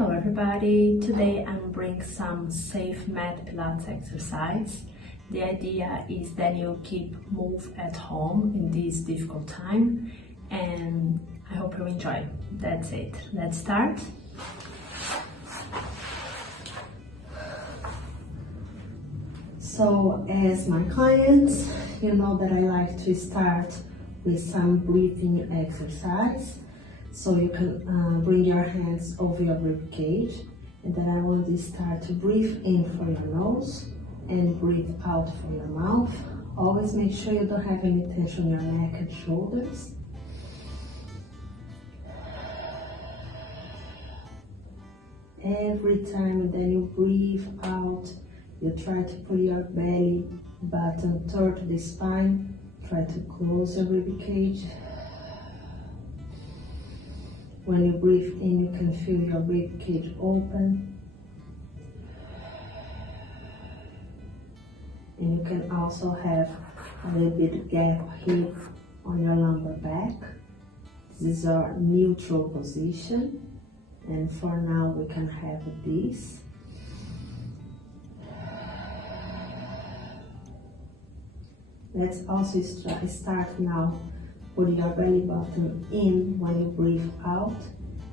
Hello everybody, today I'm bringing some safe Mat Pilates exercise. The idea is that you keep move at home in this difficult time, and I hope you enjoy. That's it. Let's start. So as my clients, you know that I like to start with some breathing exercise. So you can bring your hands over your rib cage, and then I want you to start to breathe in for your nose and breathe out for your mouth. Always make sure you don't have any tension on your neck and shoulders. Every time that you breathe out, you try to pull your belly button toward the spine. Try to close your rib cage. When you breathe in, you can feel your rib cage open. And you can also have a little bit gap here on your lumbar back. This is our neutral position. And for now, we can have this. Let's also start now. Put your belly button in when you breathe out,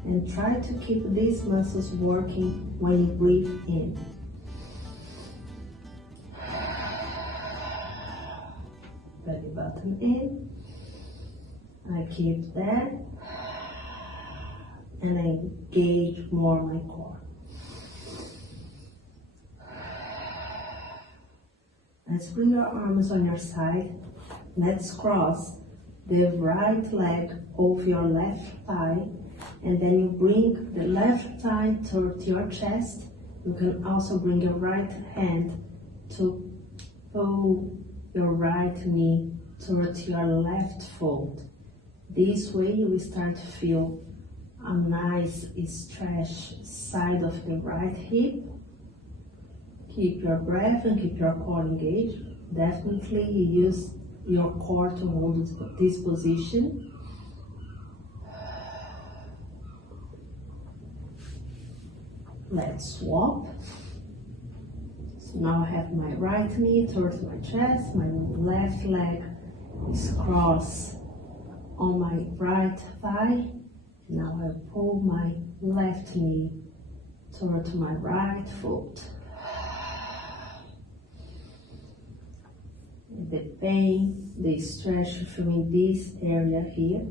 and try to keep these muscles working when you breathe in. Belly button in. I keep that, and I engage more my core. Let's bring your arms on your side. Let's cross the right leg over your left thigh, and then you bring the left thigh towards your chest. You can also bring your right hand to pull your right knee towards your left foot. This way you will start to feel a nice stretch side of the right hip. Keep your breath and keep your core engaged. Definitely you use your core to hold this position. Let's swap. So now I have my right knee towards my chest, my left leg is crossed on my right thigh. Now I pull my left knee towards my right foot. The pain, the stretch from this area here.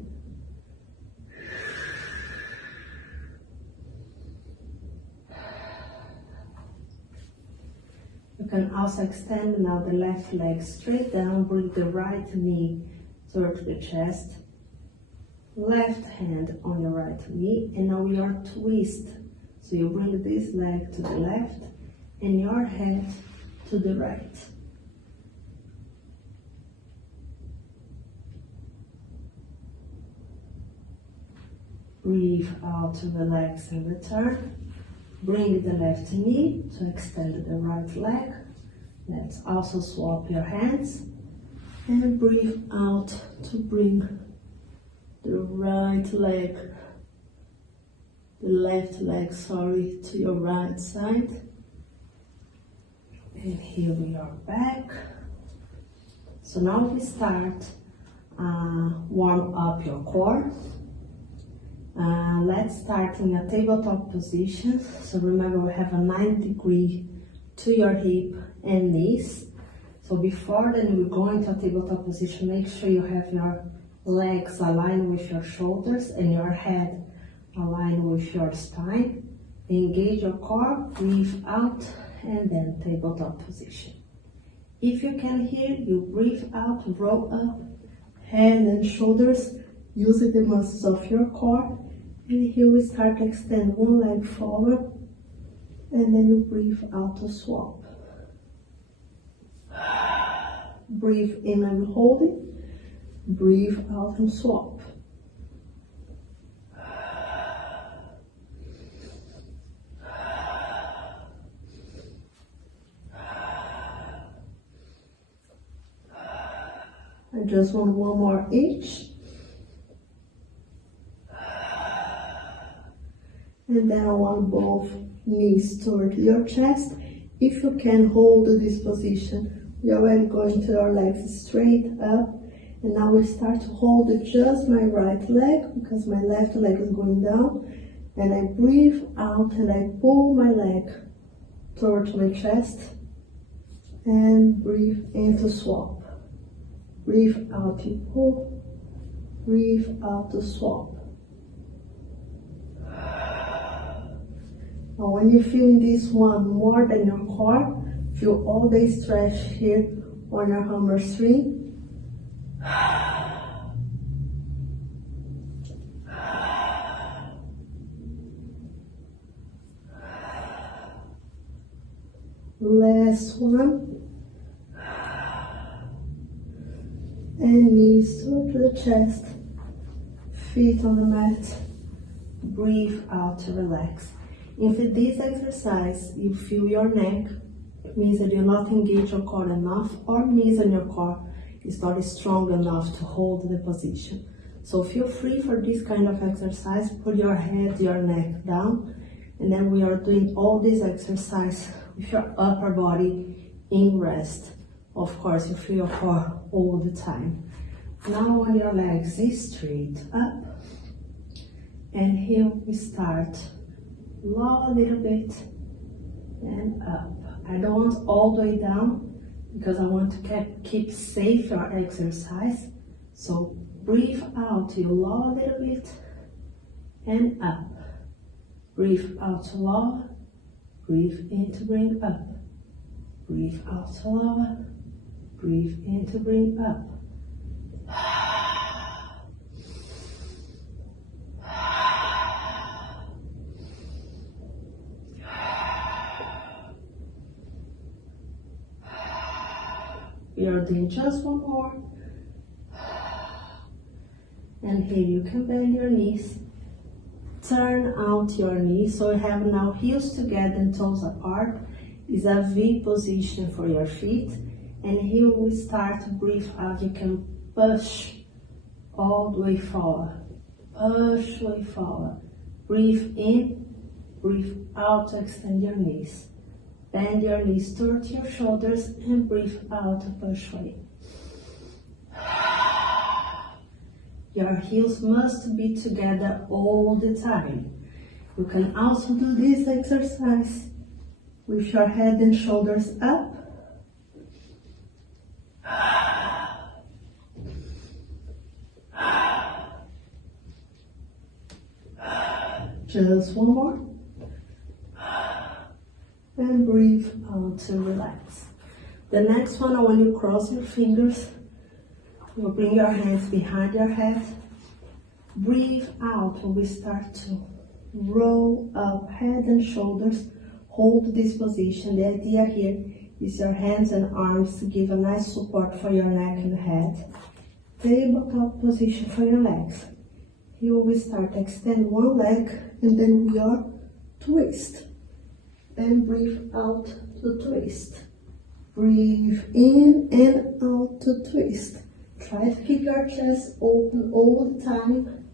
You can also extend now the left leg straight down, bring the right knee towards the chest, left hand on the right knee, and now we are twist. So you bring this leg to the left and your head to the right. Breathe out to relax and return. Bring the left knee to extend the right leg. Let's also swap your hands. And breathe out to bring the right leg, the left leg, sorry, to your right side. And here we are back. So now we start warm up your core. Let's start in a tabletop position. So remember, we have a 90 degree to your hip and knees. So before then we go into a tabletop position, make sure you have your legs aligned with your shoulders and your head aligned with your spine. Engage your core, breathe out, and then tabletop position. If you can hear, you breathe out, roll up, head and shoulders, using the muscles of your core. And here we start to extend one leg forward, and then you breathe out to swap. Breathe in and hold it, breathe out and swap. I just want one more each. And then I want both knees toward your chest. If you can hold this position, you're already going to your legs straight up. And now we start to hold just my right leg because my left leg is going down. And I breathe out and I pull my leg towards my chest. And breathe in to swap. Breathe out to pull. Breathe out to swap. Now when you feel this one more than your core, feel all the stretch here on your hamstring. Last one. And knees to the chest. Feet on the mat. Breathe out to relax. If in this exercise you feel your neck, it means that you're not engaged your core enough, or means that your core is not strong enough to hold the position. So feel free for this kind of exercise, put your head, your neck down, and then we are doing all this exercise with your upper body in rest. Of course, you feel your core all the time. Now on your legs straight up, and here we start. Lower a little bit and up. I don't want all the way down because I want to keep safe your exercise. So breathe out, you lower a little bit and up. Breathe out to lower, breathe in to bring up. Breathe out to lower, breathe in to bring up. We are doing just one more. And here you can bend your knees. Turn out your knees. So you have now heels together and toes apart. Is a V position for your feet. And here we start to breathe out. You can push all the way forward. Push way forward. Breathe in, breathe out to extend your knees. Bend your knees towards your shoulders and breathe out to push away. Your heels must be together all the time. You can also do this exercise with your head and shoulders up. Just one more. And breathe out to relax. The next one, I want you to cross your fingers. You'll bring your hands behind your head. Breathe out when we start to roll up head and shoulders. Hold this position. The idea here is your hands and arms to give a nice support for your neck and head. Tabletop position for your legs. Here we start, extend one leg and then we are twist. And breathe out to twist. Breathe in and out to twist. Try to keep your chest open all the time.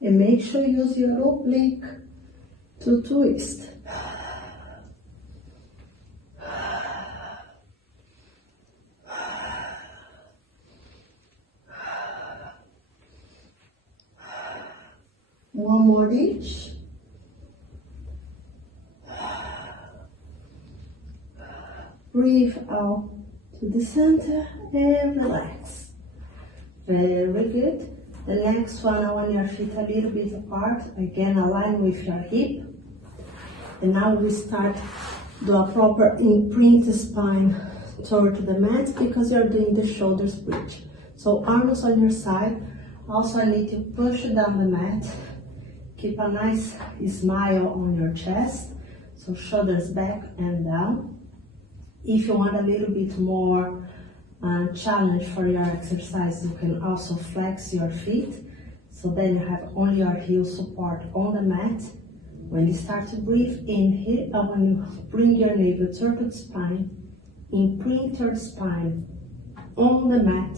And make sure you use your oblique to twist. One more each. Breathe out to the center and relax. Very good. The next one, I want your feet a little bit apart. Again, align with your hip. And now we start do a proper imprint spine toward the mat because you're doing the shoulders bridge. So arms on your side. Also, I need to push down the mat. Keep a nice smile on your chest. So shoulders back and down. If you want a little bit more challenge for your exercise, you can also flex your feet. So then you have only your heel support on the mat. When you start to breathe in here, when you bring your navel toward the spine, imprint your spine on the mat.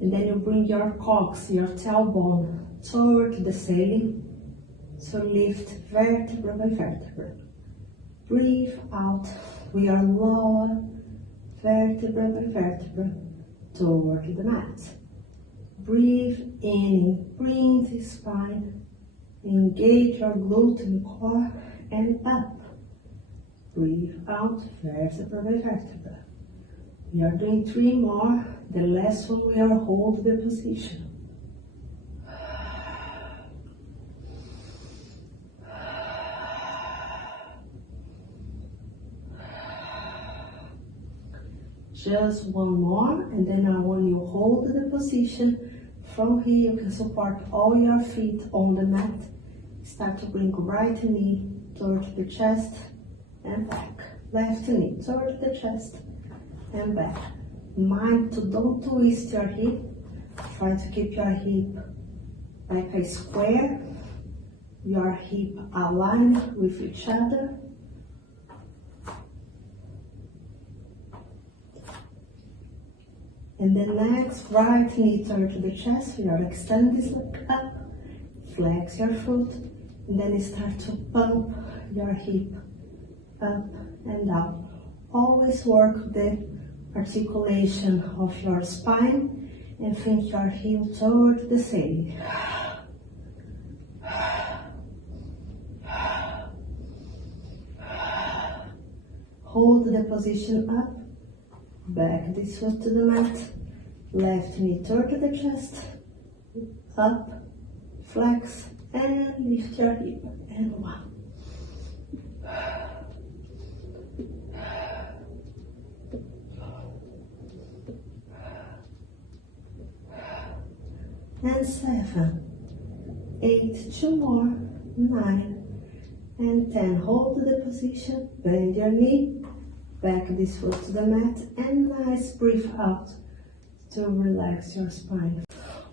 And then you bring your coccyx, your tailbone, toward the ceiling. So lift vertebra by vertebra. Breathe out. We are lower vertebra by vertebra toward the mat. Breathe in, bring the spine. Engage your glute and core and up. Breathe out, vertebra by vertebra. We are doing 3 more. The last one we are hold the position. Just one more, and then I want you to hold the position. From here you can support all your feet on the mat. Start to bring right knee towards the chest and back. Left knee towards the chest and back. Mind to don't twist your hip. Try to keep your hip like a square. Your hip aligned with each other. And then next, right knee towards the chest. You are extend this leg up. Flex your foot. And then start to pump your hip up and down. Always work the articulation of your spine and think your heel toward the ceiling. Hold the position up. Back this foot to the mat. Left knee toward the chest. Up. Flex. And lift your hip. And 1. And 7, 8, 2 more, 9, and 10. Hold the position, bend your knee, back this foot to the mat, and nice breathe out to relax your spine.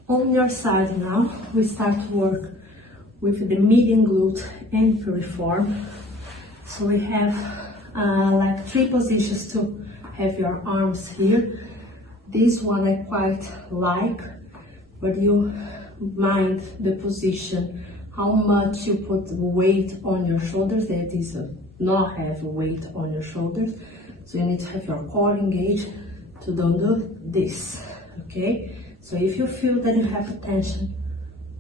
On your side now, we start to work with the median glute and piriform. So we have like 3 positions to have your arms here. This one I quite like, but you mind the position, how much you put weight on your shoulders. That is not have weight on your shoulders. So you need to have your core engaged to don't do this, okay? So if you feel that you have tension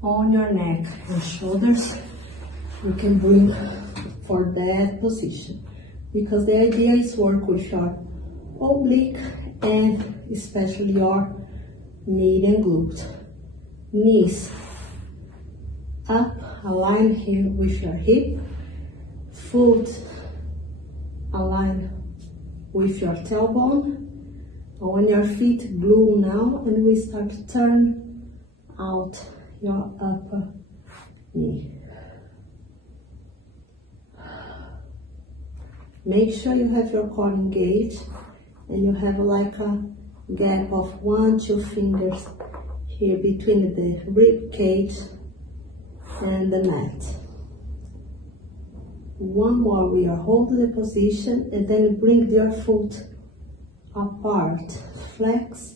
on your neck and shoulders, you can bring for that position. Because the idea is work with your oblique and especially your median glute. Knees up, align here with your hip. Foot align with your tailbone. On your feet, glue now, and we start to turn out your upper knee. Make sure you have your core engaged and you have like a gap of 1-2 fingers here between the rib cage and the mat. One more, we are holding the position and then bring your foot apart. Flex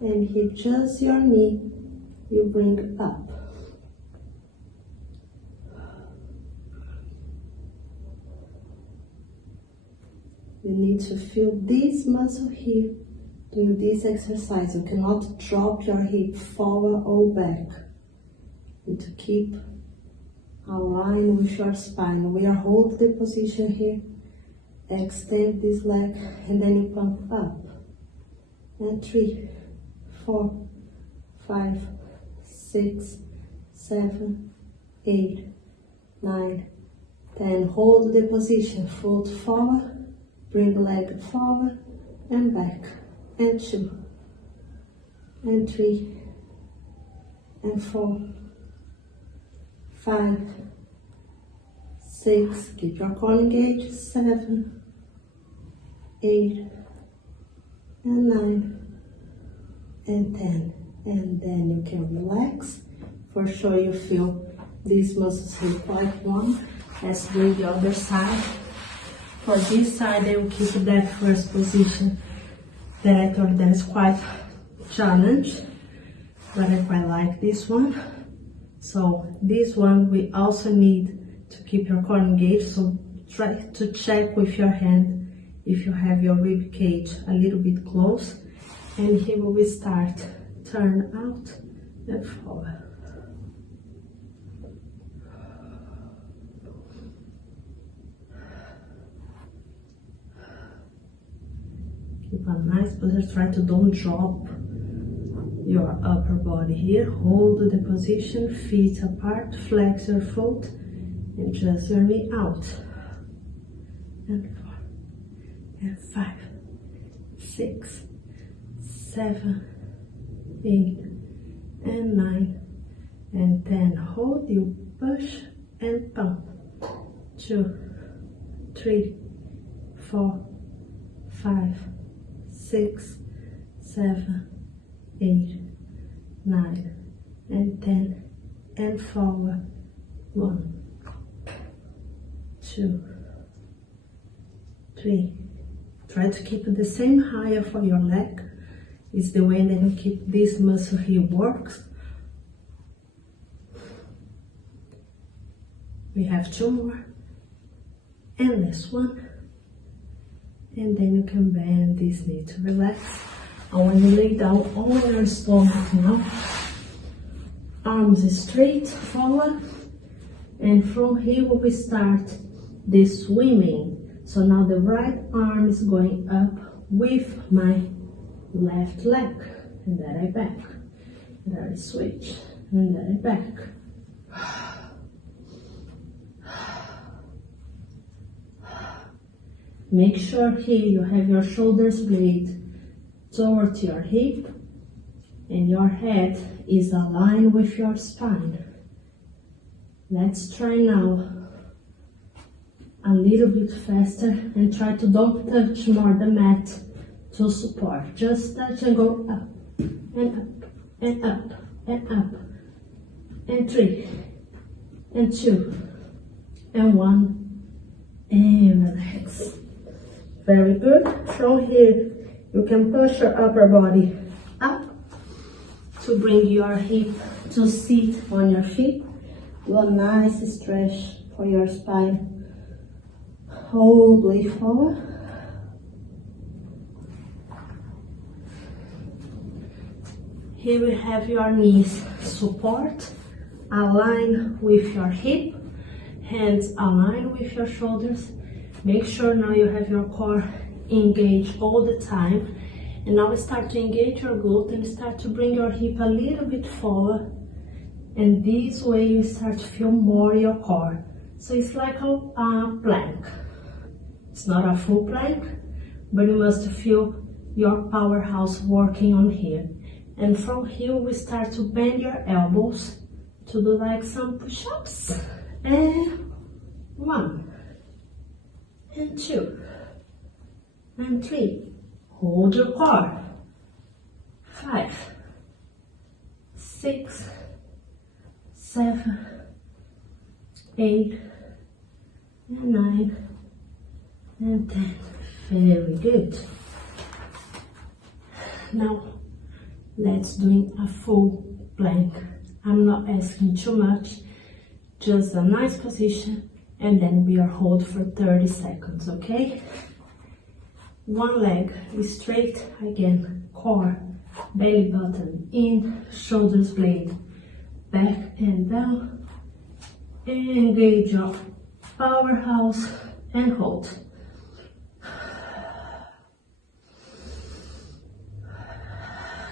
and hip just your knee, you bring up. You need to feel this muscle here doing this exercise. You cannot drop your hip forward or back. You need to keep aligned with your spine. We are holding the position here. Extend this leg and then you pump up. And 3, 4, 5, 6, 7, 8, 9, 10. Hold the position. Foot forward. Bring leg forward and back. And 2, and 3, and 4, 5, 6, keep your core engaged, 7, 8, and 9, and 10. And then you can relax. For sure you feel these muscles here quite warm. Let's do the other side. For this side, I will keep that first position that I thought that is quite challenge, but I quite like this one. So this one we also need to keep your core engaged, so try to check with your hand if you have your rib cage a little bit close. And here we will start, turn out and forward. Keep a nice posture, try to don't drop your upper body here. Hold the position, feet apart, flex your foot, and just your knee out. And 4, and 5, 6, 7, 8, and 9, and 10. Hold, you push and pump. 2, 3, 4, 5, 6, 7, 8, 9, and 10, and forward. 1, 2, 3. Try to keep the same height for your leg. It's the way that you keep this muscle here works. We have 2 more, and this one. And then you can bend this knee to relax. And when you lay down on your stomach now, arms straight forward, and from here we will start the swimming. So now the right arm is going up with my left leg, and then I back, and then I switch, and then I back. Make sure here you have your shoulders blade towards your hip and your head is aligned with your spine. Let's try now a little bit faster and try to don't touch more the mat to support. Just touch and go up and up and up and up and 3 and 2 and 1 and relax. Very good. From here, you can push your upper body up to bring your hip to sit on your feet. Do a nice stretch for your spine. Hold way forward. Here we have your knees support, align with your hip, hands align with your shoulders. Make sure now you have your core engaged all the time. And now start to engage your glute and start to bring your hip a little bit forward. And this way you start to feel more your core. So it's like a plank. It's not a full plank, but you must feel your powerhouse working on here. And from here we start to bend your elbows to do like some push-ups. And 1. And 2, and 3, hold your core, 5, 6, 7, 8, and 9, and 10, very good. Now, let's do a full plank. I'm not asking too much, just a nice position. And then we are hold for 30 seconds, okay? One leg is straight, again, core, belly button in, shoulders blade, back and down. Engage your powerhouse and hold.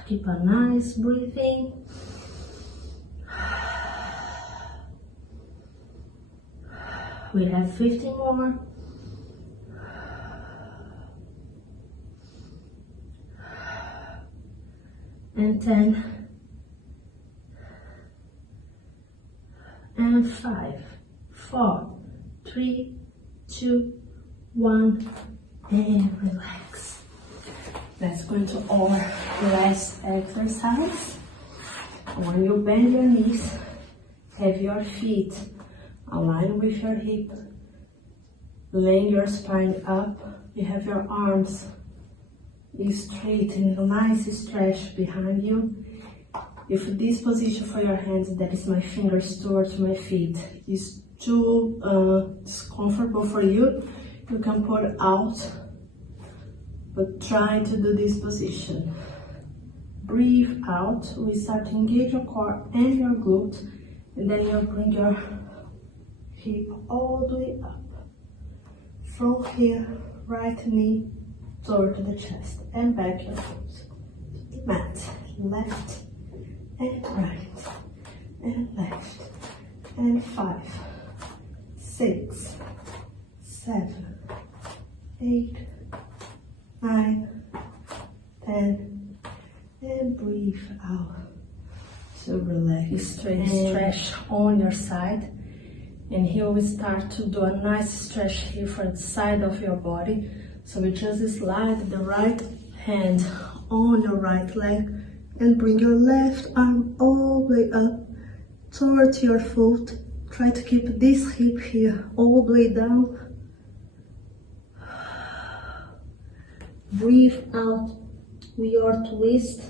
Keep a nice breathing. We have 15 more. And 10. And 5, 4, 3, 2, 1, and relax. Let's go into our last exercise. When you bend your knees, have your feet align with your hip, laying your spine up. You have your arms straight and a nice stretch behind you. If this position for your hands, that is my fingers towards my feet, is too discomfortable for you, you can pull out, but try to do this position. Breathe out. We start to engage your core and your glute, and then you bring your hip all the way up. From here, right knee toward the chest, and back your foot to the mat. Left and right, and left, and 5, 6, 7, 8, 9, 10, and breathe out to relax. Straight stretch on your side, and here we start to do a nice stretch here for the side of your body. So we just slide the right hand on your right leg and bring your left arm all the way up towards your foot. Try to keep this hip here all the way down. Breathe out with your twist.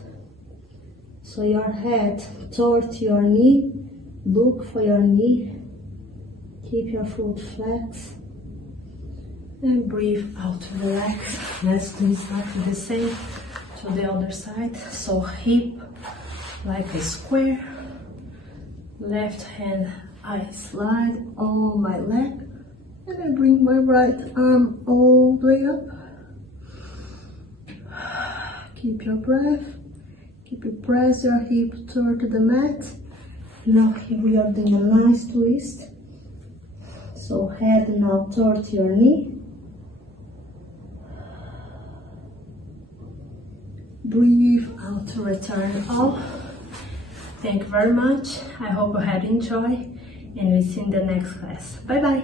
So your head towards your knee. Look for your knee. Keep your foot flat. And breathe out, relax. Let's do exactly the same to the other side. So hip like a square. Left hand, I slide on my leg. And I bring my right arm all the way up. Keep your breath. Keep you press your hip toward the mat. Now here we are doing a nice twist. So head now towards your knee. Breathe out to return off. Thank you very much. I hope you had enjoyed, and we'll see you in the next class. Bye bye.